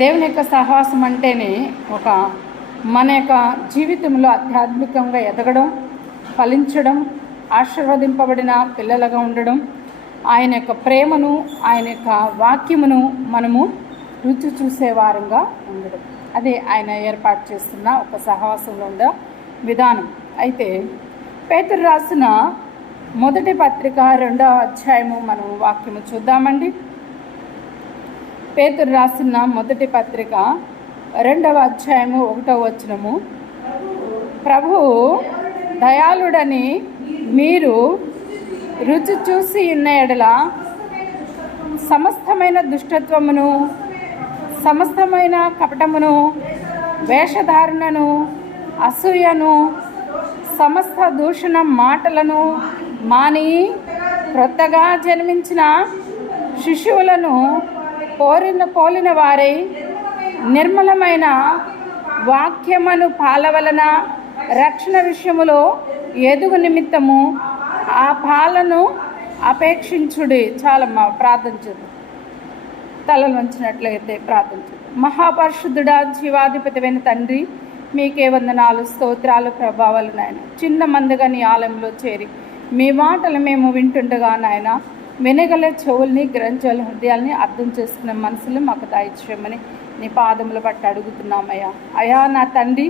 దేవుని యొక్క సహవాసం అంటేనే ఒక మన యొక్క జీవితంలో ఆధ్యాత్మికంగా ఎదగడం ఫలించడం ఆశీర్వదింపబడిన పిల్లలుగా ఉండడం ఆయన యొక్క ప్రేమను ఆయన యొక్క వాక్యమును మనము రుచి చూసేవారంగా ఉండడం. అదే ఆయన ఏర్పాటు చేస్తున్న ఒక సహవాసంలో ఉండే విధానం. అయితే పేతురు రాసిన మొదటి పత్రిక రెండవ అధ్యాయము మనం వాక్యము చూద్దామండి. పేతురు రాసిన మొదటి పత్రిక రెండవ అధ్యాయము ఒకటవ వచనము. ప్రభువు దయాళుడని మీరు రుచి చూసి ఉన్న ఎడల సమస్తమైన దుష్టత్వమును సమస్తమైన కపటమును వేషధారణను అసూయను సమస్త దూషణ మాటలను మాని క్రొత్తగా జన్మించిన శిశువులను పోరిన పోలిన వారై నిర్మలమైన వాక్యమును పాలవలన రక్షణ విషయములో ఎదుగు నిమిత్తము ఆ పాలను అపేక్షించుడి. చాలమ్మా ప్రార్థన చేద్దాం. తలలు వంచినట్లయితే ప్రార్థించు మహాపరిశుద్ధుడా జీవాధిపతివైన తండ్రి మీకే వందనాలు స్తోత్రాలు ప్రభావాలు నాయన. చిన్న మందుగా నీ ఆలయంలో చేరి మీ మాటలు మేము వింటుండగా నాయన వినగల చెవుల్ని గ్రంథాల హృదయాల్ని అర్థం చేసుకునే మనసులు మాకు దాయిచ్చేయమని నీ పాదములు పట్టి అడుగుతున్నామయ్యా. అయా నా తండ్రి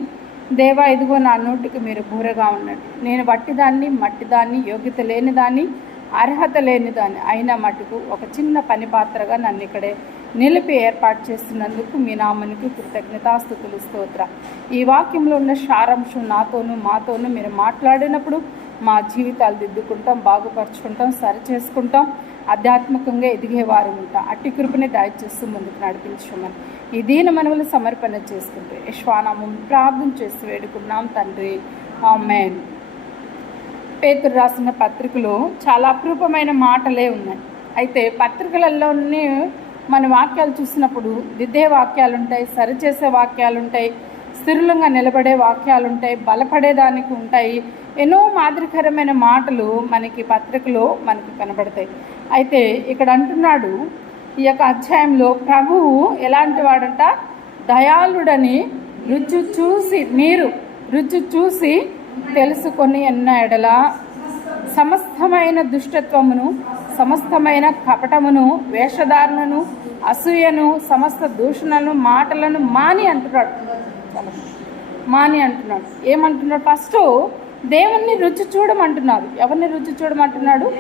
దేవా ఇదిగో నా నోటికి మీరు బూరగా ఉన్నట్టు. నేను వట్టిదాన్ని మట్టిదాన్ని యోగ్యత లేనిదాన్ని అర్హత లేనిదాన్ని అయిన మటుకు ఒక చిన్న పని పాత్రగా నన్ను ఇక్కడే నిలిపి ఏర్పాటు చేస్తున్నందుకు మీ నామనికి కృతజ్ఞతాస్థుతులు స్తోత్ర. ఈ వాక్యంలో ఉన్న సారాంశం నాతోనూ మాతోనూ మీరు మాట్లాడినప్పుడు మా జీవితాలు దిద్దుకుంటాం బాగుపరుచుకుంటాం సరి చేసుకుంటాం ఆధ్యాత్మికంగా ఎదిగేవారు ఉంటాం. అట్టి కృపని దయచేస్తూ ముందుకు నడిపించమని ఈ దీన మనవులు సమర్పణ చేసుకుంటూ యశ్వానామం ప్రార్థన చేసి వేడుకున్నాం తండ్రి. ఆమెన్. పేతురు రాసిన పత్రికలో చాలా అపరూపమైన మాటలే ఉన్నాయి. అయితే పత్రికలలోనే మన వాక్యాలు చూసినప్పుడు దిద్దే వాక్యాలు ఉంటాయి సరిచేసే వాక్యాలు ఉంటాయి స్థిరులంగా నిలబడే వాక్యాలు ఉంటాయి బలపడేదానికి ఉంటాయి. ఎన్నో మాదిరికరమైన మాటలు మనకి పత్రికలో మనకి కనబడతాయి. అయితే ఇక్కడ అంటున్నాడు ఈ యొక్క అధ్యాయంలో ప్రభువు ఎలాంటి వాడంట? దయాళుడని రుచి చూసి మీరు రుచి చూసి తెలుసుకొని ఎన్న ఎడల? సమస్తమైన దుష్టత్వమును సమస్తమైన కపటమును వేషధారణను అసూయను సమస్త దూషణను మాటలను మాని అంటున్నాడు. మాని అంటున్నాడు. ఏమంటున్నాడు? ఫస్ట్ దేవుణ్ణి రుచి చూడమంటున్నారు ఎవరిని రుచి చూడమంటున్నాడు?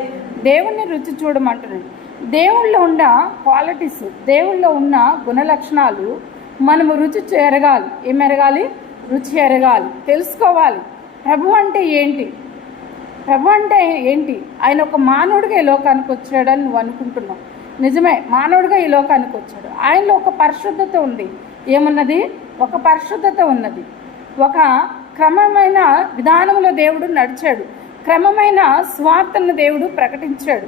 దేవుణ్ణి రుచి చూడమంటున్నాడు. దేవుళ్ళో ఉన్న క్వాలిటీస్ దేవుళ్ళో ఉన్న గుణలక్షణాలు మనము రుచి ఎరగాలి. ఏం ఎరగాలి? రుచి ఎరగాలి. తెలుసుకోవాలి. ప్రభు అంటే ఏంటి? ప్రభు అంటే ఏంటి? ఆయన ఒక మానవుడిగా ఈ లోకానికి వచ్చాడని నువ్వు అనుకుంటున్నావు. నిజమే మానవుడిగా ఈ లోకానికి వచ్చాడు. ఆయనలో ఒక పరిశుద్ధత ఉంది. ఏమున్నది? ఒక పరిశుద్ధత ఉన్నది. ఒక క్రమమైన విధానంలో దేవుడు నడిచాడు. క్రమమైన స్వార్థను దేవుడు ప్రకటించాడు.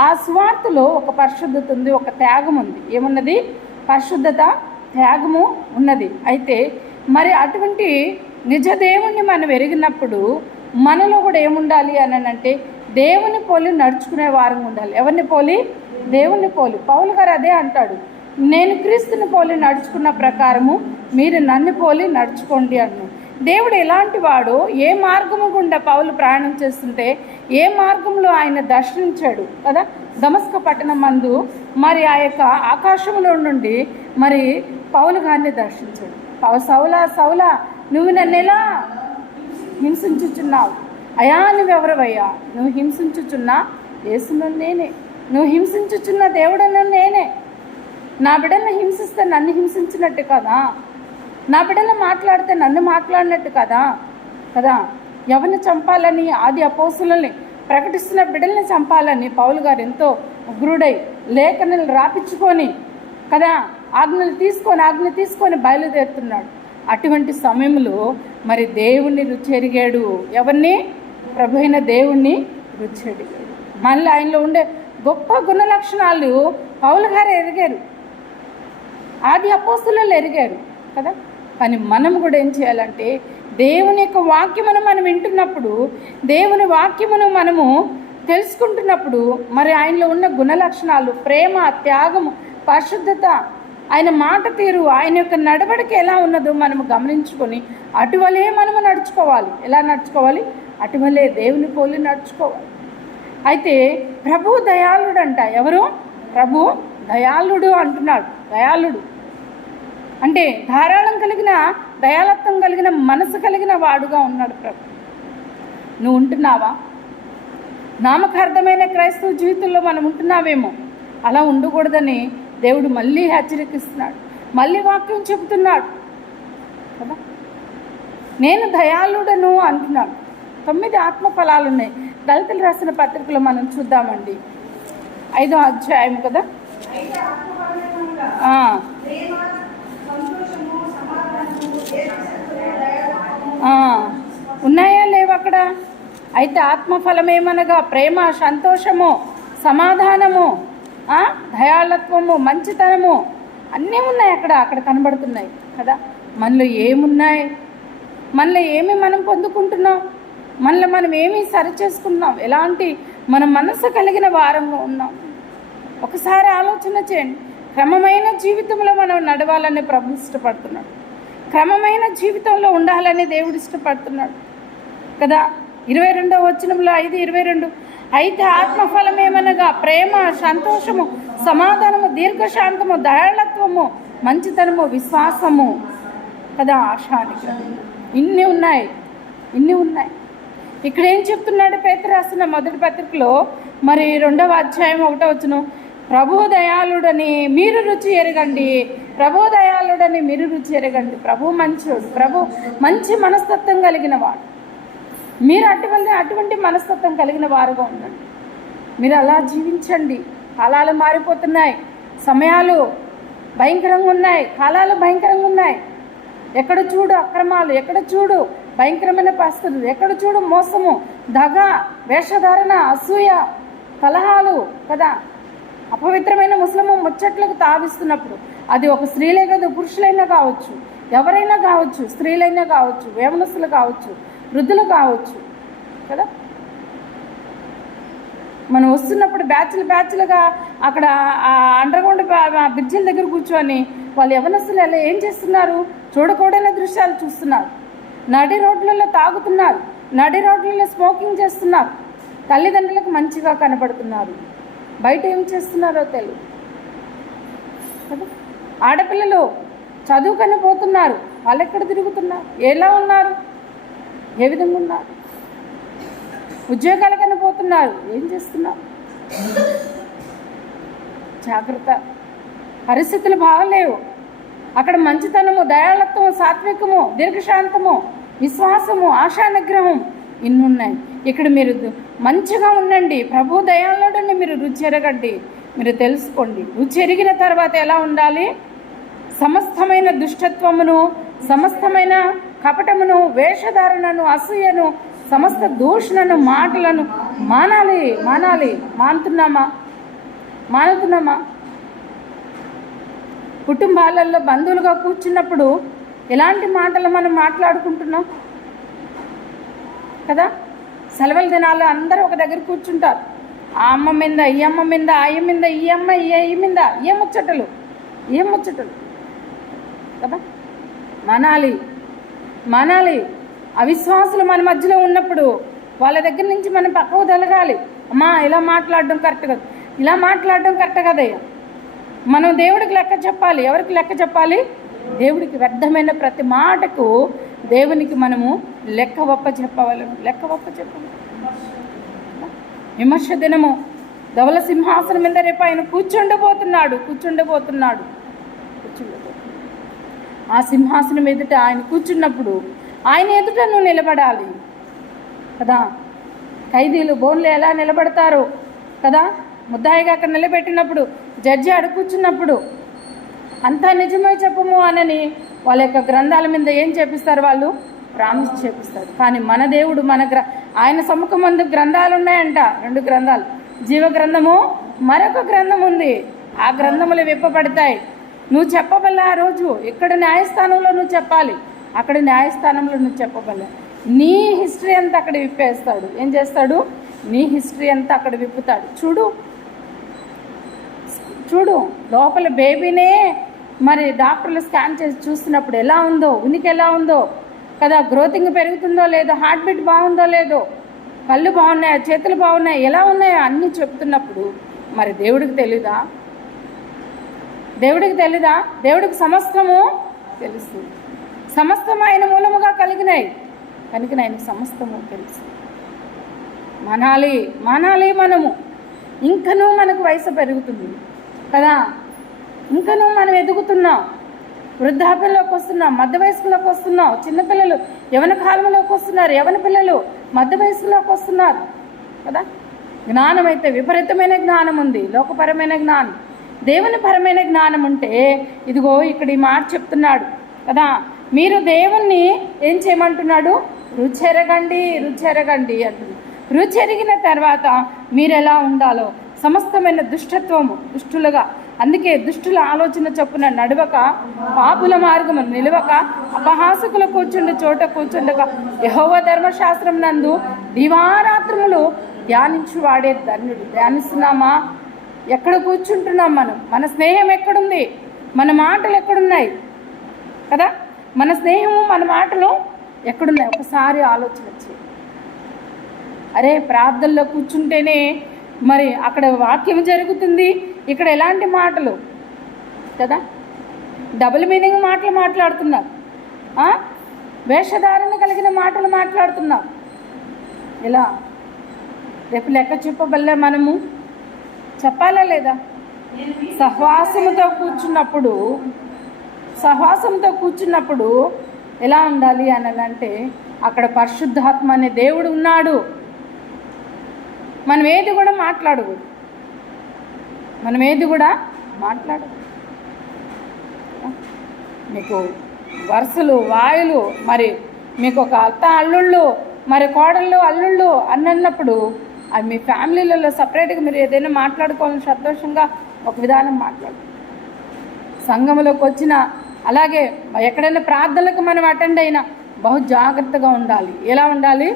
ఆ స్వార్థలో ఒక పరిశుద్ధత ఉంది ఒక త్యాగం ఉంది. ఏమున్నది? పరిశుద్ధత త్యాగము ఉన్నది. అయితే మరి అటువంటి నిజ దేవుణ్ణి మనం ఎరిగినప్పుడు మనలో కూడా ఏముండాలి అని అంటే దేవుని పోలి నడుచుకునే వారం ఉండాలి. ఎవరిని పోలి? దేవుని పోలి. పౌలు గారు అదే అంటాడు. నేను క్రీస్తుని పోలి నడుచుకున్న ప్రకారము మీరు నన్ను పోలి నడుచుకోండి అన్ను. దేవుడు ఎలాంటి వాడు ఏ మార్గము గుండా పౌలు ప్రయాణం చేస్తుంటే ఏ మార్గంలో ఆయన దర్శించాడు కదా? దమస్క పట్టణం మందు మరి ఆ యొక్క ఆకాశంలో నుండి మరి పౌలు గారిని దర్శించాడు. పౌ సౌలా సౌలా నువ్వు నన్ను ఎలా హింసించుచున్నావు? అయా నువ్వెవరవయ్యా? నువ్వు హింసించుచున్నా యేసును నేనే నువ్వు హింసించుచున్న దేవుడన్న నేనే నా బిడ్డలను హింసిస్తే నన్ను హింసించినట్టు కదా? నా బిడ్డలు మాట్లాడితే నన్ను మాట్లాడినట్టు కదా? కదా? ఎవరిని చంపాలని ఆది అపోసులని ప్రకటిస్తున్న బిడ్డల్ని చంపాలని పౌలు గారు ఎంతో ఉగ్రుడై లేఖనలు రాపించుకొని కదా? ఆజ్ఞలు తీసుకొని ఆజ్ఞ తీసుకొని బయలుదేరుతున్నాడు. అటువంటి సమయంలో మరి దేవుణ్ణి రుచెరిగాడు. ఎవరిని? ప్రభు అయిన దేవుణ్ణి రుచెరిగాడు. మళ్ళీ ఆయనలో ఉండే గొప్ప గుణ లక్షణాలు పౌలు గారు ఎరిగారు. ఆది అపోస్తులలో ఎరిగారు కదా? కానీ మనం కూడా ఏం చేయాలంటే దేవుని యొక్క వాక్యమును మనం వింటున్నప్పుడు దేవుని వాక్యమును మనము తెలుసుకుంటున్నప్పుడు మరి ఆయనలో ఉన్న గుణ లక్షణాలు ప్రేమ త్యాగము పరిశుద్ధత ఆయన మాట తీరు ఆయన యొక్క నడవడిక ఎలా ఉన్నదో మనము గమనించుకొని అటువలే మనము నడుచుకోవాలి. ఎలా నడుచుకోవాలి? అటువలే దేవుని పోలి నడుచుకోవాలి. అయితే ప్రభు దయాళుడంట. ఎవరు? ప్రభు దయాళుడు అంటున్నాడు. దయాళుడు. అంటే ధారాళం కలిగిన దయాలత్వం కలిగిన మనసు కలిగిన వాడుగా ఉన్నాడు ప్రభు. నువ్వు ఉంటున్నావా? నామకార్థమైన క్రైస్తవ జీవితంలో మనం ఉంటున్నావేమో? అలా ఉండకూడదని దేవుడు మళ్ళీ హెచ్చరికిస్తున్నాడు మళ్ళీ వాక్యం చెబుతున్నాడు. కదా? నేను దయాళుడను అంటున్నాడు. తొమ్మిది ఆత్మ ఫలాలు ఉన్నాయి. దళితులు రాసిన పత్రికలో మనం చూద్దామండి. ఐదో అధ్యాయం కదా? ఉన్నాయా లేవు అక్కడ? అయితే ఆత్మఫలమేమనగా ప్రేమ సంతోషము సమాధానము దయాళత్వము మంచితనము అన్నీ ఉన్నాయి అక్కడ. అక్కడ కనబడుతున్నాయి కదా? మనలో ఏమున్నాయి? మనలో ఏమి మనం పొందుకుంటున్నాం? మనలో మనం ఏమి సరి చేసుకుంటున్నాం ఎలాంటి మన మనసు కలిగిన వారంగా ఉన్నాం? ఒకసారి ఆలోచన చేయండి. క్రమమైన జీవితంలో మనం నడవాలని ప్రభు ఇష్టపడుతున్నాడు. క్రమమైన జీవితంలో ఉండాలని దేవుడు ఇష్టపడుతున్నాడు. కదా? ఇరవై రెండవ వచనంలో ఐదు ఇరవై రెండు. అయితే ఆత్మఫలం ఏమనగా ప్రేమ సంతోషము సమాధానము దీర్ఘశాంతము దయాళత్వము మంచితనము విశ్వాసము. కదా? ఆశానికి ఇన్ని ఉన్నాయి. ఇన్ని ఉన్నాయి. ఇక్కడ ఏం చెప్తున్నాడు పేత రాసిన మొదటి పత్రికలో? మరి రెండవ అధ్యాయం ఒకటో వచ్చును ప్రభుదయాళుడని మీరు రుచి ఎరగండి. ప్రభుదయాళుడని మీరు రుచి ఎరగండి. ప్రభు మంచోడు ప్రభు మంచి మనస్తత్వం కలిగిన వాడు. మీరు అటువంటి అటువంటి మనస్తత్వం కలిగిన వారుగా ఉండండి. మీరు అలా జీవించండి. కాలాలు మారిపోతున్నాయి. సమయాలు భయంకరంగా ఉన్నాయి. కాలాలు భయంకరంగా ఉన్నాయి. ఎక్కడ చూడు అక్రమాలు ఎక్కడ చూడు భయంకరమైన పరిస్థితులు ఎక్కడ చూడు మోసము దగ వేషధారణ అసూయ కలహాలు కదా. అపవిత్రమైన ముస్లిం ముచ్చట్లకు తావిస్తున్నప్పుడు అది ఒక స్త్రీలే కాదు పురుషులైనా కావచ్చు ఎవరైనా కావచ్చు స్త్రీలైనా కావచ్చు వేమనస్సులు కావచ్చు వృద్ధులు కావచ్చు కదా? మనం వస్తున్నప్పుడు బ్యాచ్లు బ్యాచ్లుగా అక్కడ ఆ అండర్గ్రౌండ్ బ్రిడ్జిల దగ్గర కూర్చొని వాళ్ళు యవనస్తులు ఎలా ఏం చేస్తున్నారు? చూడకూడని దృశ్యాలు చూస్తున్నారు. నడి రోడ్లలో తాగుతున్నారు. నడి రోడ్లలో స్మోకింగ్ చేస్తున్నారు. తల్లిదండ్రులకు మంచిగా కనబడుతున్నారు బయట ఏం చేస్తున్నారో తెలియదు కదా? ఆడపిల్లలు చదువుకని పోతున్నారు. వాళ్ళు ఎక్కడ తిరుగుతున్నారు? ఎలా ఉన్నారు? ఏ విధంగా ఉన్నారు? ఉద్యోగాలకని పోతున్నారు. ఏం చేస్తున్నారు? జాగ్రత్త. పరిస్థితులు బాగలేవు. అక్కడ మంచితనము దయాళత్వము సాత్వికము దీర్ఘశాంతము విశ్వాసము ఆశా ఇన్నున్నాయి. ఇన్ని ఉన్నాయి ఇక్కడ మీరు మంచిగా ఉండండి. ప్రభు దయాళుడని మీరు రుచి ఎరగండి మీరు తెలుసుకోండి. రుచి ఎరిగిన తర్వాత ఎలా ఉండాలి? సమస్తమైన దుష్టత్వమును సమస్తమైన కపటమును వేషధారణను అసూయను సమస్త దూషణను మాటలను మానాలి మానాలి. మానుతున్నామా? మానుతున్నామా? కుటుంబాలలో బంధువులుగా కూర్చున్నప్పుడు ఎలాంటి మాటలు మనం మాట్లాడుకుంటున్నాం? కదా? సెలవుల దినాల్లో అందరూ ఒక దగ్గర కూర్చుంటారు. ఆ అమ్మ మీద ఈ అమ్మ మీద ఆ మీద ఈ అమ్మ ఈ మీద ఏ ముచ్చటలు? ఏ ముచ్చటలు? కదా? మనాలి మనాలి. అవిశ్వాసులు మన మధ్యలో ఉన్నప్పుడు వాళ్ళ దగ్గర నుంచి మనం పక్కకు తెలగాలి. అమ్మా ఇలా మాట్లాడడం కరెక్ట్ కాదు. ఇలా మాట్లాడడం కరెక్ట్ కదయ్యా. మనం దేవుడికి లెక్క చెప్పాలి ఎవరికి లెక్క చెప్పాలి? దేవుడికి వ్యర్థమైన ప్రతి మాటకు దేవునికి మనము లెక్క ఒప్ప చెప్పవలను. లెక్క ఒప్ప చెప్పాలి విమర్శ దినము. ధవల సింహాసనం మీద రేపు ఆయన కూర్చుండబోతున్నాడు. కూర్చుండబోతున్నాడు. ఆ సింహాసనం ఎదుట ఆయన కూర్చున్నప్పుడు ఆయన ఎదుట నువ్వు నిలబడాలి. కదా? ఖైదీలు బోన్లు ఎలా నిలబడతారు? కదా? ముద్దాయిగా అక్కడ నిలబెట్టినప్పుడు జడ్జి అడు కూర్చున్నప్పుడు అంతా నిజమే చెప్పము అనని వాళ్ళ యొక్క గ్రంథాల మీద ఏం చేపిస్తారు వాళ్ళు? ప్రామిస్ చేపిస్తారు. కానీ మన దేవుడు మన గ్ర ఆయన సముఖం ముందు గ్రంథాలు ఉన్నాయంట రెండు గ్రంథాలు. జీవ గ్రంథము మరొక గ్రంథం ఉంది ఆ గ్రంథములు విప్పబడతాయి. నువ్వు చెప్పబల్ల ఆ రోజు. ఇక్కడ న్యాయస్థానంలో నువ్వు చెప్పాలి. అక్కడ న్యాయస్థానంలో నువ్వు చెప్పబల్ల. నీ హిస్టరీ అంతా అక్కడ విప్పేస్తాడు. ఏం చేస్తాడు? నీ హిస్టరీ అంతా అక్కడ విప్పుతాడు. చూడు. చూడు. లోపల బేబీనే మరి డాక్టర్లు స్కాన్ చేసి చూస్తున్నప్పుడు ఎలా ఉందో ఉనికి ఎలా ఉందో కదా గ్రోతింగ్ పెరుగుతుందో లేదో హార్ట్ బీట్ బాగుందో లేదో కళ్ళు బాగున్నాయా చేతులు బాగున్నాయి ఎలా ఉన్నాయో అన్నీ చెప్తున్నప్పుడు మరి దేవుడికి తెలీదా? దేవుడికి తెలీదా? దేవుడికి సమస్తము తెలుసు. సమస్తం ఆయన మూలముగా కలిగినాయి కనుక ఆయనకు సమస్తము తెలుసు. మనాలి మనాలి మనము. ఇంకనూ మనకు వయసు పెరుగుతుంది. కదా? ఇంకనూ మనం ఎదుగుతున్నాం. వృద్ధాప్యంలోకి వస్తున్నాం మధ్య వయస్సులోకి వస్తున్నాం చిన్నపిల్లలు యవన కాలంలోకి వస్తున్నారు యవన పిల్లలు మధ్య వయసులోకి వస్తున్నారు. కదా? జ్ఞానం అయితే విపరీతమైన జ్ఞానం ఉంది లోకపరమైన జ్ఞానం. దేవుని పరమైన జ్ఞానం ఉంటే ఇదిగో ఇక్కడ ఈ మాట చెప్తున్నాడు. కదా? మీరు దేవుణ్ణి ఏం చేయమంటున్నాడు? రుచెరగండి రుచెరగండి అంటున్నాడు రుచెరిగిన తర్వాత మీరు ఎలా ఉండాలో? సమస్తమైన దుష్టత్వము దుష్టులుగా అందుకే దుష్టుల ఆలోచన చొప్పున నడవక పాపుల మార్గము నిలవక అపహాసకుల కూర్చుండి చోట కూర్చుండగా యహోవ ధర్మశాస్త్రం నందు దివారాత్రములు ధ్యానించి వాడే ధన్యుడు. ధ్యానిస్తున్నామా? ఎక్కడ కూర్చుంటున్నాం మనం? మన స్నేహం ఎక్కడుంది? మన మాటలు ఎక్కడున్నాయి? కదా? మన స్నేహము మన మాటలు ఎక్కడున్నాయి? ఒకసారి ఆలోచన వచ్చి అరే ప్రార్థనలో కూర్చుంటేనే మరి అక్కడ వాక్యం జరుగుతుంది. ఇక్కడ ఎలాంటి మాటలు? కదా? డబుల్ మీనింగ్ మాటలు మాట్లాడుతున్నారు. వేషధారణ కలిగిన మాటలు మాట్లాడుతున్నాం ఎలా? రేపు లెక్క చెప్పబల్లే మనము? చెప్పాలా లేదా? సహవాసముతో కూర్చున్నప్పుడు సహవాసంతో కూర్చున్నప్పుడు ఎలా ఉండాలి అని అంటే అక్కడ పరిశుద్ధాత్మ అనే దేవుడు ఉన్నాడు. మనం ఏది కూడా మాట్లాడకూడదు. మనం ఏది కూడా మాట్లాడదు మీకు వరుసలు వాయులు మరి మీకు ఒక అత్త అల్లుళ్ళు మరి కోడళ్ళు అల్లుళ్ళు అన్నప్పుడు అది మీ ఫ్యామిలీలలో సపరేట్గా మీరు ఏదైనా మాట్లాడుకోవాలని సంతోషంగా ఒక విధానం మాట్లాడు. సంఘంలోకి వచ్చిన అలాగే ఎక్కడైనా ప్రార్థనలకు మనం అటెండ్ అయినా బహు జాగ్రత్తగా ఉండాలి. ఎలా ఉండాలి?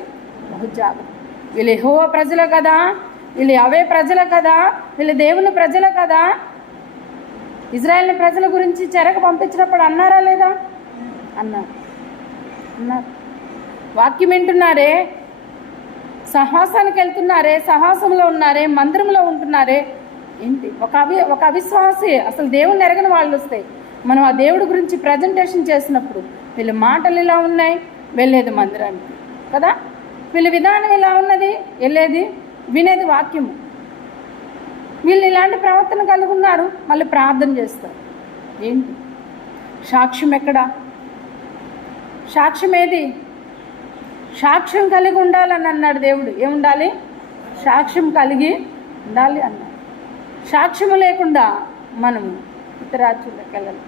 బహు జాగ్రత్త. వీళ్ళు ఎహోవ ప్రజలు కదా. వీళ్ళు అవే ప్రజల కదా? వీళ్ళు దేవుని ప్రజల కదా? ఇజ్రాయెల్ ప్రజల గురించి చెరకు పంపించినప్పుడు అన్నారా లేదా? అన్నారు. అన్నారు. వాక్యం వింటున్నారే? సహాసానికి వెళ్తున్నారే? సహాసంలో ఉన్నారే? మందిరంలో ఉంటున్నారే? ఏంటి? ఒక అవి ఒక అవిశ్వాసి. అసలు దేవుణ్ణి ఎరగని వాళ్ళు వస్తాయి మనం ఆ దేవుడి గురించి ప్రజెంటేషన్ చేసినప్పుడు వీళ్ళ మాటలు ఇలా ఉన్నాయి? వెళ్ళేది మందిరానికి. కదా? వీళ్ళ విధానం ఇలా ఉన్నది? వెళ్ళేది? వినేది వాక్యము. వీళ్ళు ఇలాంటి ప్రవర్తన కలిగి ఉన్నారు మళ్ళీ ప్రార్థన చేస్తారు. ఏంటి? సాక్ష్యం ఎక్కడా? సాక్ష్యం ఏది? సాక్ష్యం కలిగి ఉండాలని అన్నాడు దేవుడు. ఏముండాలి? సాక్ష్యం కలిగి ఉండాలి అన్నాడు. సాక్ష్యము లేకుండా మనము ఇతరాచులకు వెళ్ళాలి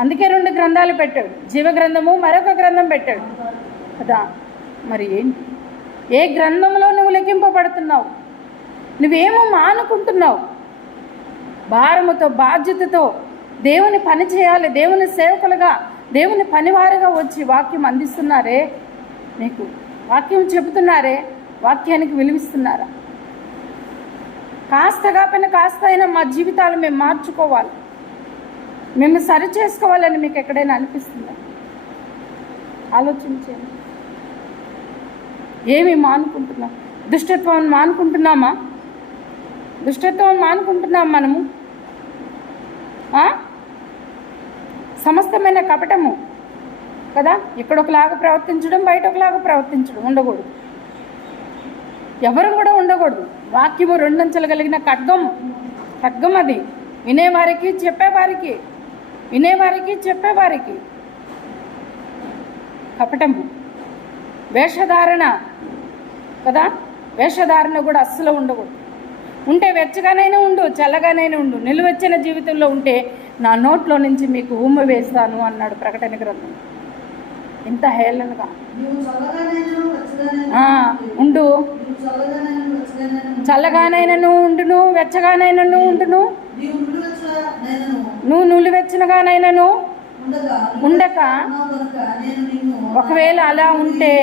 అందుకే రెండు గ్రంథాలు పెట్టాడు. జీవ గ్రంథము మరొక గ్రంథం పెట్టాడు. కదా? మరి ఏంటి? ఏ గ్రంథంలో నువ్వు లెక్కింపబడుతున్నావు. నువ్వేమో మానుకుంటున్నావు. భారముతో బాధ్యతతో దేవుని పని చేయాలి. దేవుని సేవకులుగా దేవుని పనివారుగా వచ్చి వాక్యం అందిస్తున్నారే? నీకు వాక్యం చెబుతున్నారే? వాక్యానికి విలువిస్తున్నారా? కాస్త కాకపోయినా కాస్త అయినా మా జీవితాలు మేము మార్చుకోవాలి. మేము సరి చేసుకోవాలని మీకు ఎక్కడైనా అనిపిస్తుందా? ఆలోచించండి. ఏమి మానుకుంటున్నాం దుష్టత్వం మానుకుంటున్నామా? దుష్టత్వం మానుకుంటున్నాం మనము? సమస్తమైన కపటము కదా? ఇక్కడ ఒకలాగా ప్రవర్తించడం బయట ఒకలాగా ప్రవర్తించడం ఉండకూడదు. ఎవరు కూడా ఉండకూడదు. వాక్యము రెండంచెలు కలిగిన ఖడ్గం ఖడ్గం అది. వినేవారికి చెప్పేవారికి వినేవారికి చెప్పేవారికి. కపటము వేషధారణ కదా? వేషధారణ కూడా అస్సలు ఉండకూడదు. ఉంటే వెచ్చగానైనా ఉండు చల్లగానైనా ఉండు. నిలువెచ్చిన జీవితంలో ఉంటే నా నోట్లో నుంచి మీకు ఉమ్మ వేస్తాను అన్నాడు ప్రకటన గ్రంథం. ఎంత హేళనగా. ఉండు చల్లగానైనను ఉండును వెచ్చగానైనను ఉండును. నువ్వు నులివెచ్చనగానైనను ఉండక. ఒకవేళ అలా ఉంటే.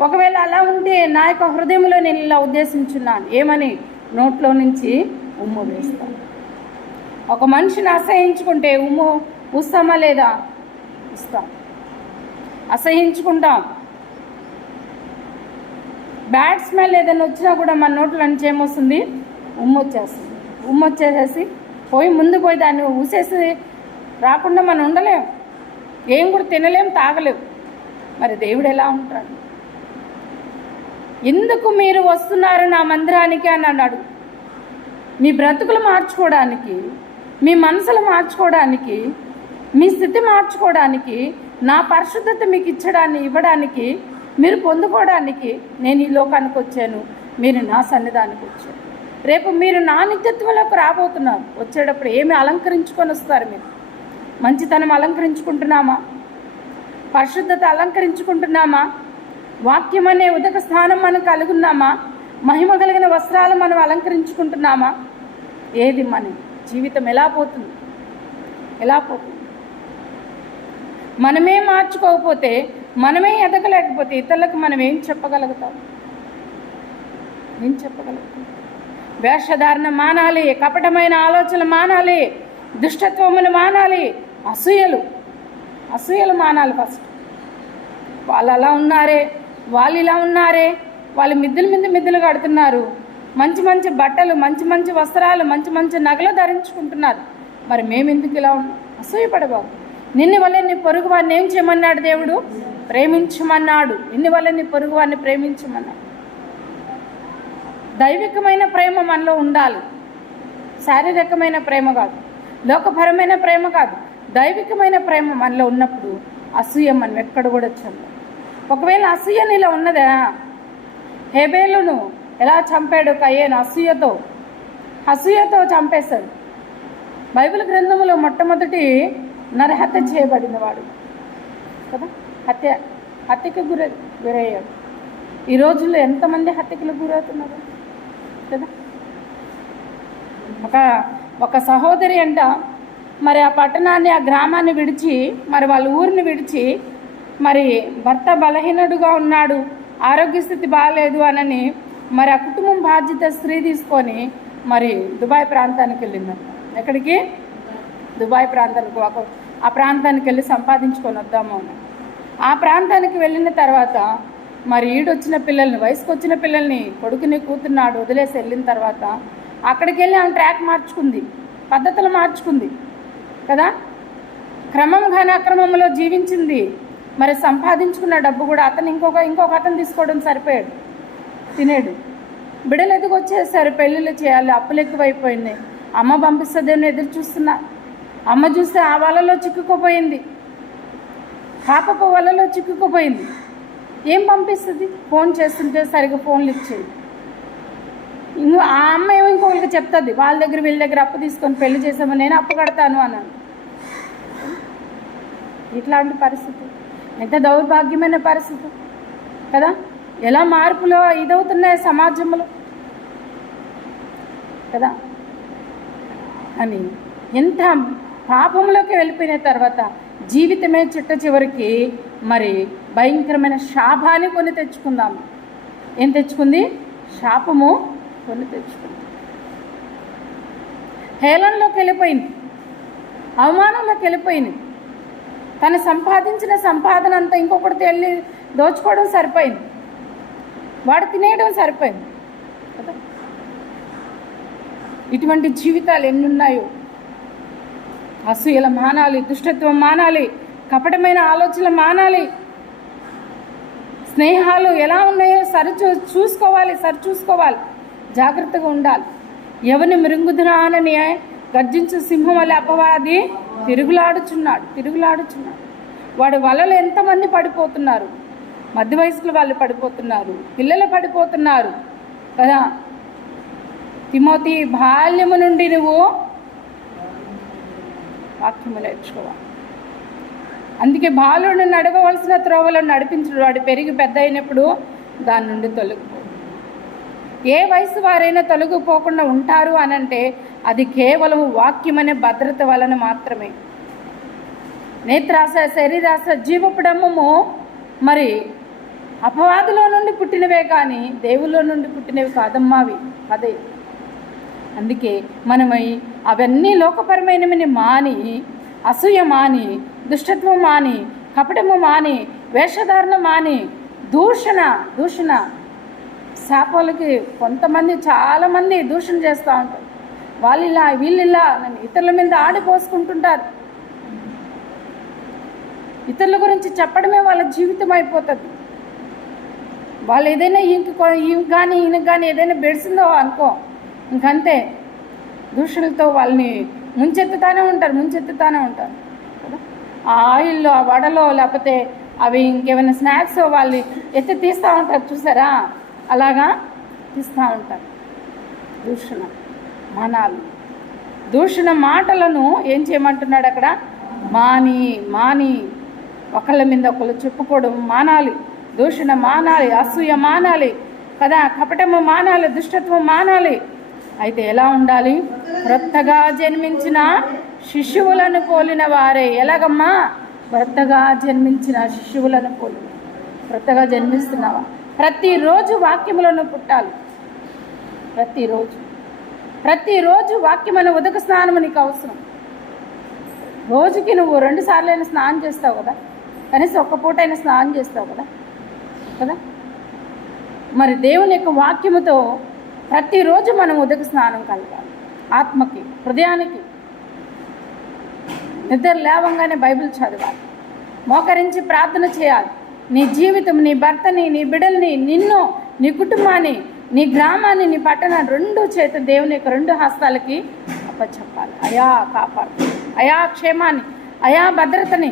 ఒకవేళ అలా ఉంటే నా యొక్క హృదయంలో నేను ఇలా ఉద్దేశించున్నాను. ఏమని? నోట్లో నుంచి ఉమ్ము వేస్తాను ఒక మనిషిని అసహించుకుంటే ఉమ్ము ఉస్తామా లేదా? ఇస్తాం. అసహించుకుంటాం. బ్యాడ్ స్మెల్ ఏదైనా వచ్చినా కూడా మన నోట్లో నుంచి ఏమొస్తుంది? ఉమ్ము వచ్చేస్తుంది. ఉమ్ము వచ్చేసేసి పోయి ముందు పోయి దాన్ని ఊసేసి రాకుండా మనం ఉండలేం. ఏం కూడా తినలేం తాగలేం. మరి దేవుడు ఎలా ఉంటాడు? ఎందుకు మీరు వస్తున్నారు నా మందిరానికి అని అన్నాడు. మీ బ్రతుకులు మార్చుకోవడానికి మీ మనసులు మార్చుకోవడానికి మీ స్థితి మార్చుకోవడానికి నా పరిశుద్ధత మీకు ఇచ్చడాన్ని ఇవ్వడానికి మీరు పొందుకోవడానికి నేను ఈ లోకానికి వచ్చాను. మీరు నా సన్నిధానికి వచ్చారు. రేపు మీరు నా నిత్యత్వంలోకి రాబోతున్నారు. వచ్చేటప్పుడు ఏమి అలంకరించుకొని వస్తారు మీరు? మంచితనం అలంకరించుకుంటున్నామా? పరిశుద్ధత అలంకరించుకుంటున్నామా? వాక్యం అనే ఉదక స్థానం మనం కలుగున్నామా? మహిమ కలిగిన వస్త్రాలు మనం అలంకరించుకుంటున్నామా? ఏది మన జీవితం ఎలా పోతుంది? ఎలా పోతుంది? మనమే మార్చుకోకపోతే మనమే ఎదగలేకపోతే ఇతరులకు మనం ఏం చెప్పగలుగుతాం? ఏం చెప్పగలుగుతాం? వేషధారణ మానాలి కపటమైన ఆలోచనలు మానాలి దుష్టత్వములు మానాలి అసూయలు. అసూయలు మానాలి ఫస్ట్ వాళ్ళు అలా ఉన్నారే. వాళ్ళు ఇలా ఉన్నారే? వాళ్ళు మిద్దుల మీద మిద్దులు కడుతున్నారు. మంచి మంచి బట్టలు మంచి మంచి వస్త్రాలు మంచి మంచి నగలు ధరించుకుంటున్నారు. మరి మేము ఎందుకు ఇలా ఉన్నాం అసూయపడబాబు నిన్ను వల్ల నీ పొరుగు వారిని ఏం చేయమన్నాడు దేవుడు? ప్రేమించమన్నాడు. నిన్ను వల్ల నీ పొరుగు వారిని ప్రేమించమన్నాడు. దైవికమైన ప్రేమ మనలో ఉండాలి. శారీరకమైన ప్రేమ కాదు. లోకపరమైన ప్రేమ కాదు. దైవికమైన ప్రేమ మనలో ఉన్నప్పుడు అసూయ మనం ఎక్కడ కూడా చెందాం ఒకవేళ అసూయ నీలో ఉన్నదా? హెబేలును ఎలా చంపాడు కయ్యేను అసూయతో? అసూయతో చంపేశాడు. బైబిల్ గ్రంథంలో మొట్టమొదటి నరహత్య చేయబడిన వాడు. కదా? హత్య హత్యకు గుర గురయ్యాడు. ఈ రోజుల్లో ఎంతమంది హత్యకులు గురవుతున్నారు? కదా? ఒక ఒక సహోదరి అంట మరి ఆ పట్టణాన్ని ఆ గ్రామాన్ని విడిచి మరి వాళ్ళ ఊరిని విడిచి మరి భర్త బలహీనుడుగా ఉన్నాడు ఆరోగ్య స్థితి బాగాలేదు అనని మరి ఆ కుటుంబం బాధ్యత స్త్రీ తీసుకొని మరి దుబాయ్ ప్రాంతానికి వెళ్ళిందంట. ఎక్కడికి? దుబాయ్ ప్రాంతానికి ఒక ఆ ప్రాంతానికి వెళ్ళి సంపాదించుకొని వద్దాము అని. ఆ ప్రాంతానికి వెళ్ళిన తర్వాత మరి ఈడొచ్చిన పిల్లల్ని వయసుకు వచ్చిన పిల్లల్ని కొడుకుని కూతున్నాడు వదిలేసి వెళ్ళిన తర్వాత అక్కడికి వెళ్ళి ఆమె ట్రాక్ మార్చుకుంది పద్ధతులు మార్చుకుంది కదా? క్రమం కానీ అక్రమంలో జీవించింది. మరి సంపాదించుకున్న డబ్బు కూడా అతను ఇంకొక ఇంకొక అతను తీసుకోవడం సరిపోయాడు. తినేడు. బిడలు ఎదుగు వచ్చేసారు? పెళ్ళిళ్ళు చేయాలి. అప్పులు ఎక్కువైపోయింది. అమ్మ పంపిస్తుందేమో ఎదురు చూస్తున్నా. అమ్మ చూస్తే ఆ వలలో చిక్కుకుపోయింది. పాపపు వలలో చిక్కుకుపోయింది. ఏం పంపిస్తుంది? ఫోన్ చేస్తుంటే సరిగ్గా ఫోన్లు ఇచ్చేది. ఇంకో ఆ అమ్మ ఏమో ఇంకొకరికి చెప్తుంది. వాళ్ళ దగ్గర వీళ్ళ దగ్గర అప్పు తీసుకొని పెళ్ళి చేసామని నేను అప్పు కడతాను అన్నాను. ఇట్లాంటి పరిస్థితి. ఎంత దౌర్భాగ్యమైన పరిస్థితి. కదా? ఎలా మార్పులు ఇదవుతున్నాయి సమాజంలో? కదా? అని ఎంత పాపంలోకి వెళ్ళిపోయిన తర్వాత జీవితమే చిట్ట చివరికి మరి భయంకరమైన శాపాన్ని కొని తెచ్చుకుందాము. ఏం తెచ్చుకుంది? శాపము కొని తెచ్చుకుంది. హేళనలోకి వెళ్ళిపోయింది. అవమానంలోకి వెళ్ళిపోయింది. తను సంపాదించిన సంపాదన అంతా ఇంకొకటి వెళ్ళి దోచుకోవడం సరిపోయింది. వాడు తినేయడం సరిపోయింది. కదా? ఇటువంటి జీవితాలు ఎన్ని ఉన్నాయో అసూయల మానాలి దుష్టత్వం మానాలి కపటమైన ఆలోచనలు మానాలి. స్నేహాలు ఎలా ఉన్నాయో సరి చూ చూసుకోవాలి సరి చూసుకోవాలి. జాగ్రత్తగా ఉండాలి. ఎవరిని మృంగుదురానని గర్జించు సింహం వల్ల అపవాది తిరుగులాడుచున్నాడు తిరుగులాడుచున్నాడు. వాడి వలలో ఎంతమంది పడిపోతున్నారు? మధ్య వయసుల వాళ్ళు పడిపోతున్నారు పిల్లలు పడిపోతున్నారు కదా. తిమోతి బాల్యము నుండి నువ్వు వాక్యము నేర్చుకోవాలి అందుకే బాలుడు నడవవలసిన త్రోవలను నడిపించడు వాడు పెరిగి పెద్ద అయినప్పుడు దాని నుండి తొలగిపో. ఏ వయసు వారైనా తొలగిపోకుండా ఉంటారు అనంటే అది కేవలం వాక్యమనే భద్రత వలన మాత్రమే. నేత్రాస శరీరాస జీవపుడమ్మము మరి అపవాదులో నుండి పుట్టినవే కానీ దేవుల్లో నుండి పుట్టినవి కాదమ్మావి అదే. అందుకే మనమై అవన్నీ లోకపరమైనవని మాని అసూయ మాని దుష్టత్వం మాని కపటము మాని వేషధారణ మాని దూషణ దూషణ. శాపాలకి కొంతమంది చాలామంది దూషణ చేస్తూ ఉంటారు. వాళ్ళు ఇలా వీళ్ళు ఇలా ఇతరుల మీద ఆడిపోసుకుంటుంటారు ఇతరుల గురించి చెప్పడమే వాళ్ళ జీవితం అయిపోతుంది. వాళ్ళు ఏదైనా ఈయనకి కొ- కానీ ఈయన కానీ ఏదైనా బెడిసిందో అనుకో ఇంకంతే. దూషణలతో వాళ్ళని ముంచెత్తుతానే ఉంటారు ముంచెత్తుతానే ఉంటారు. కదా? ఆ ఆయిల్లో ఆ వడలో లేకపోతే అవి ఇంకేమైనా స్నాక్స్ వాళ్ళు ఎత్తి తీస్తూ ఉంటారు చూసారా? అలాగా తీస్తూ ఉంటారు. దూషణ. మానాలు. దూషణ మాటలను ఏం చేయమంటున్నాడు అక్కడ? మాని మాని. ఒకళ్ళ మీద ఒకళ్ళు చెప్పుకోవడం మానాలి. దూషణ మానాలి అసూయ మానాలి. కదా కపటము మానాలి దుష్టత్వం మానాలి. అయితే ఎలా ఉండాలి? క్రొత్తగా జన్మించిన శిశువులను పోలిన వారే ఎలాగమ్మా? క్రొత్తగా జన్మించిన శిశువులను పోలిన క్రొత్తగా జన్మిస్తున్నావా ప్రతిరోజు వాక్యములను పుట్టాలి. ప్రతిరోజు. ప్రతిరోజు వాక్యమైన ఉదక స్నానం నీకు అవసరం. రోజుకి నువ్వు రెండు సార్లు అయినా స్నానం చేస్తావు కదా? కనీసం ఒక్క పూట అయినా స్నానం చేస్తావు కదా? కదా? మరి దేవుని యొక్క వాక్యముతో ప్రతిరోజు మనం ఉదక స్నానం కలగాలి. ఆత్మకి హృదయానికి. నిద్ర లేవంగానే బైబిల్ చదవాలి. మోకరించి ప్రార్థన చేయాలి. నీ జీవితం నీ భర్తని నీ బిడ్డల్ని నిన్ను నీ కుటుంబాన్ని నీ గ్రామాన్ని నీ పట్టణాన్ని రెండు చేత దేవుని యొక్క రెండు హస్తాలకి అప్పచెప్పాలి. అయా కాపాడు. అయా క్షేమాన్ని. అయా భద్రతని.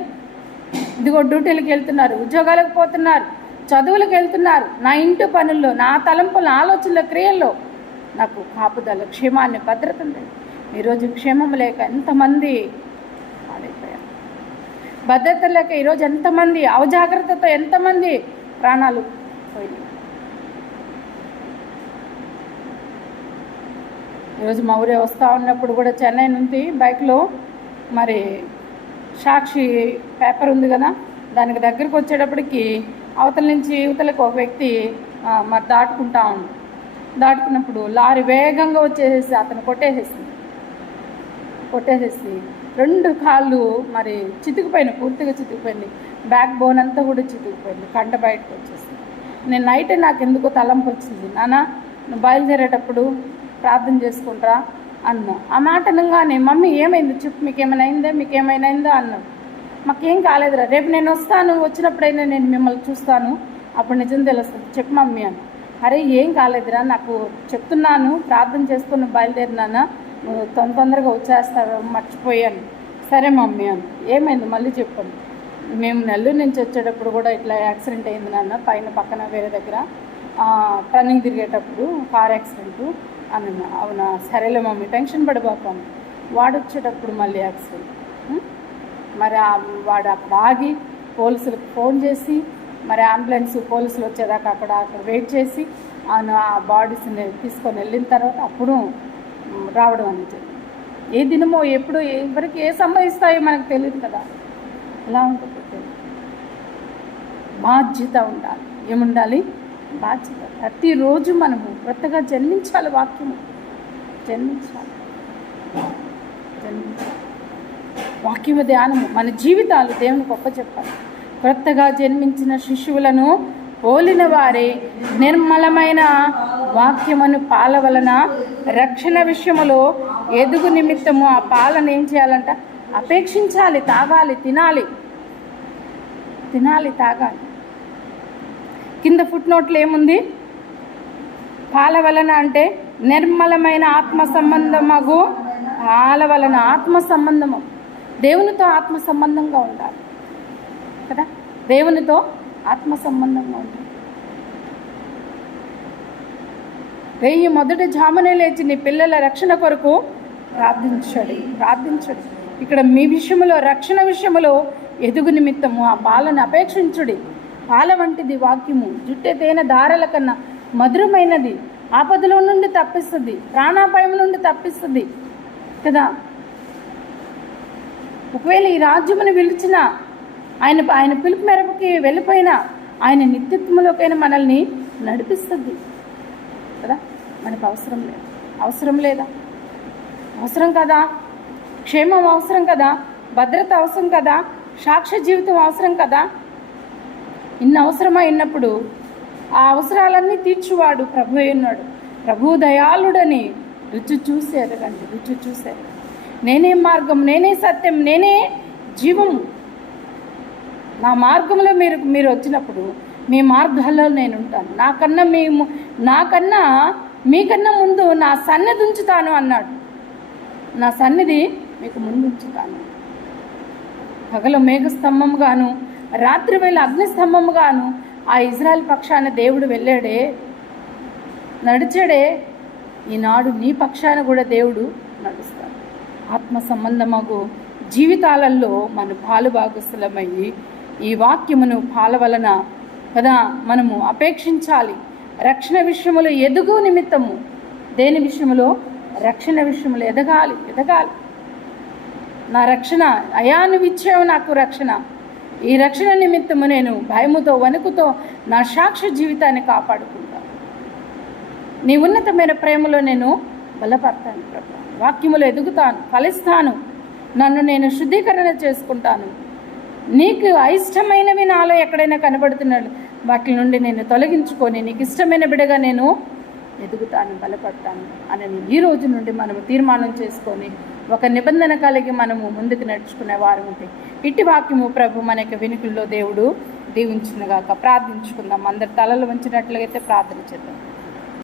ఇదిగో డ్యూటీలకు వెళ్తున్నారు ఉద్యోగాలకు పోతున్నారు చదువులకు వెళ్తున్నారు. నా ఇంటి పనుల్లో నా తలంపుల ఆలోచనల క్రియల్లో నాకు కాపుదల క్షేమాన్ని భద్రతని ఈరోజు క్షేమం లేక ఎంతమంది పాడైపోయారు. భద్రత లేక ఈరోజు ఎంతమంది అవజాగ్రత్తతో ఎంతమంది ప్రాణాలు పోయినాయి. ఈరోజు మా ఊరే వస్తూ ఉన్నప్పుడు కూడా చెన్నై నుండి బైక్లో మరి సాక్షి పేపర్ ఉంది కదా దానికి దగ్గరికి వచ్చేటప్పటికి అవతల నుంచి యువతలకు ఒక వ్యక్తి మరి దాటుకుంటా ఉంది. దాటుకున్నప్పుడు లారీ వేగంగా వచ్చేసేసి అతను కొట్టేసేసింది. కొట్టేసేసి రెండు కాళ్ళు మరి చితికిపోయినాయి పూర్తిగా చితికిపోయింది. బ్యాక్ బోన్ అంతా కూడా చితికిపోయింది కంట బయటకు వచ్చేసింది. నేను నైట్ నాకు ఎందుకో తలంపు వచ్చింది. నాన్న నువ్వు బయలుదేరేటప్పుడు ప్రార్థన చేసుకుంటారా అన్నా ఆ మాట అనగానే మమ్మీ ఏమైంది? చెప్పు మీకు ఏమైనా అయిందా? మీకు ఏమైనా అయిందా? అన్నాడు మాకేం కాలేదురా. రేపు నేను వస్తాను. వచ్చినప్పుడైనా నేను మిమ్మల్ని చూస్తాను. అప్పుడు నిజం తెలుస్తుంది. చెప్పు మమ్మీ అని అరే ఏం కాలేదురా. నాకు చెప్తున్నాను. ప్రార్థన చేసుకుని బయలుదేరినానా? నువ్వు తొందర తొందరగా వచ్చేస్తారు మర్చిపోయాను సరే మమ్మీ అని ఏమైంది? మళ్ళీ చెప్పండి మేము నెల్లూరు నుంచి వచ్చేటప్పుడు కూడా ఇట్లా యాక్సిడెంట్ అయింది నాన్న. పైన పక్కన వేరే దగ్గర. టర్నింగ్ తిరిగేటప్పుడు కార్ యాక్సిడెంటు. అని అవునా? సరేలే మమ్మీ టెన్షన్ పడిపోతాను వాడు వచ్చేటప్పుడు మళ్ళీ యాక్సిడెంట్. మరి వాడు అక్కడ ఆగి పోలీసులకు ఫోన్ చేసి మరి అంబులెన్స్ పోలీసులు వచ్చేదాకా అక్కడ అక్కడ వెయిట్ చేసి ఆయన ఆ బాడీస్ని తీసుకొని వెళ్ళిన తర్వాత అప్పుడు రావడం అనేది ఏ దినమో ఎప్పుడు ఎవరికి ఏ సంభవిస్తాయో మనకు తెలియదు కదా. ఎలా ఉంటుందో తెలియదు బాధ్యత ఉండాలి. ఏముండాలి? బాధ్యత. ప్రతిరోజు మనము కొత్తగా జన్మించాలి వాక్యము జన్మించాలి. జన్మించాలి. వాక్యము ధ్యానము. మన జీవితాలు దేవుని గొప్ప చెప్పాలి. క్రొత్తగా జన్మించిన శిశువులను పోలిన వారే నిర్మలమైన వాక్యమును పాల వలన రక్షణ విషయములో ఎదుగు నిమిత్తము ఆ పాలను ఏం చేయాలంట? అపేక్షించాలి తాగాలి తినాలి. తినాలి తాగాలి. కింద ఫుట్ నోట్లు ఏముంది? పాల వలన అంటే నిర్మలమైన ఆత్మ సంబంధమగు పాల వలన ఆత్మ సంబంధము దేవునితో ఆత్మ సంబంధంగా ఉండాలి. కదా? దేవునితో ఆత్మ సంబంధంగా ఉండాలి. వెయ్యి మొదటి జామునే లేచి నీ పిల్లల రక్షణ కొరకు ప్రార్థించడు ప్రార్థించడు. ఇక్కడ మీ విషయంలో రక్షణ విషయంలో ఎదుగు నిమిత్తము ఆ పాలను అపేక్షించుడి. పాల వంటిది వాక్యము. జుట్టెతైన దారల కన్నా మధురమైనది. ఆపదలో నుండి తప్పిస్తుంది. ప్రాణాపాయం నుండి తప్పిస్తుంది. కదా? ఒకవేళ ఈ రాజ్యమును పిలిచిన ఆయన ఆయన పిలుపు మేరపుకి వెళ్ళిపోయినా ఆయన నిత్యత్వంలోకైనా మనల్ని నడిపిస్తుంది. కదా? మనకు అవసరం లేదు. అవసరం లేదా? అవసరం కదా? క్షేమం అవసరం కదా? భద్రత అవసరం కదా? సాక్ష్య జీవితం అవసరం కదా? ఇన్ని అవసరమైనప్పుడు ఆ అవసరాలన్నీ తీర్చువాడు ప్రభు ఉన్నాడు. ప్రభు దయాళుడని రుచి చూసి ఎరగండి రుచి చూశారు నేనే మార్గం నేనే సత్యం నేనే జీవము. నా మార్గంలో మీరు మీరు వచ్చినప్పుడు మీ మార్గాల్లో నేను ఉంటాను నాకన్నా మీ నాకన్నా మీకన్నా ముందు నా సన్నిధి ఉంచుతాను అన్నాడు. నా సన్నిధి మీకు ముందు ఉంచుతాను. పగలు మేఘస్తంభముగాను రాత్రి వేళ అగ్నిస్తంభముగాను ఆ ఇజ్రాయల్ పక్షాన దేవుడు వెళ్ళాడే నడిచాడే ఈనాడు నీ పక్షాన కూడా దేవుడు నడుస్తాడు. ఆత్మ సంబంధమగు జీవితాలలో మన పాలు భాగస్థలమయ్యి ఈ వాక్యమును పాల వలన కదా మనము అపేక్షించాలి. రక్షణ విషయములో ఎదుగు నిమిత్తము. దేని విషయములో? రక్షణ విషయములు ఎదగాలి ఎదగాలి. నా రక్షణ అయా నువ్వు ఇచ్చావు నాకు రక్షణ. ఈ రక్షణ నిమిత్తము నేను భయముతో వణుకుతో నా సాక్షి జీవితాన్ని కాపాడుకుంటాను నీ ఉన్నతమైన ప్రేమలో నేను బలపడతాను ప్రభు. వాక్యములు ఎదుగుతాను ఫలిస్తాను. నన్ను నేను శుద్ధీకరణ చేసుకుంటాను. నీకు అయిష్టమైనవి నాలో ఎక్కడైనా కనబడుతున్నాడు వాటి నుండి నేను తొలగించుకొని నీకు ఇష్టమైన బిడగా నేను ఎదుగుతాను బలపడతాను. అని ఈ రోజు నుండి మనం తీర్మానం చేసుకొని ఒక నిబంధన కలిగి మనము ముందుకు నడుచుకునే వారు ఉంటాయి ఇట్టి వాక్యము ప్రభు మన యొక్క వినుకుల్లో దేవుడు దీవించినగాక ప్రార్థించుకుందాం. అందరి తలలు వంచినట్లయితే ప్రార్థన చేద్దాం.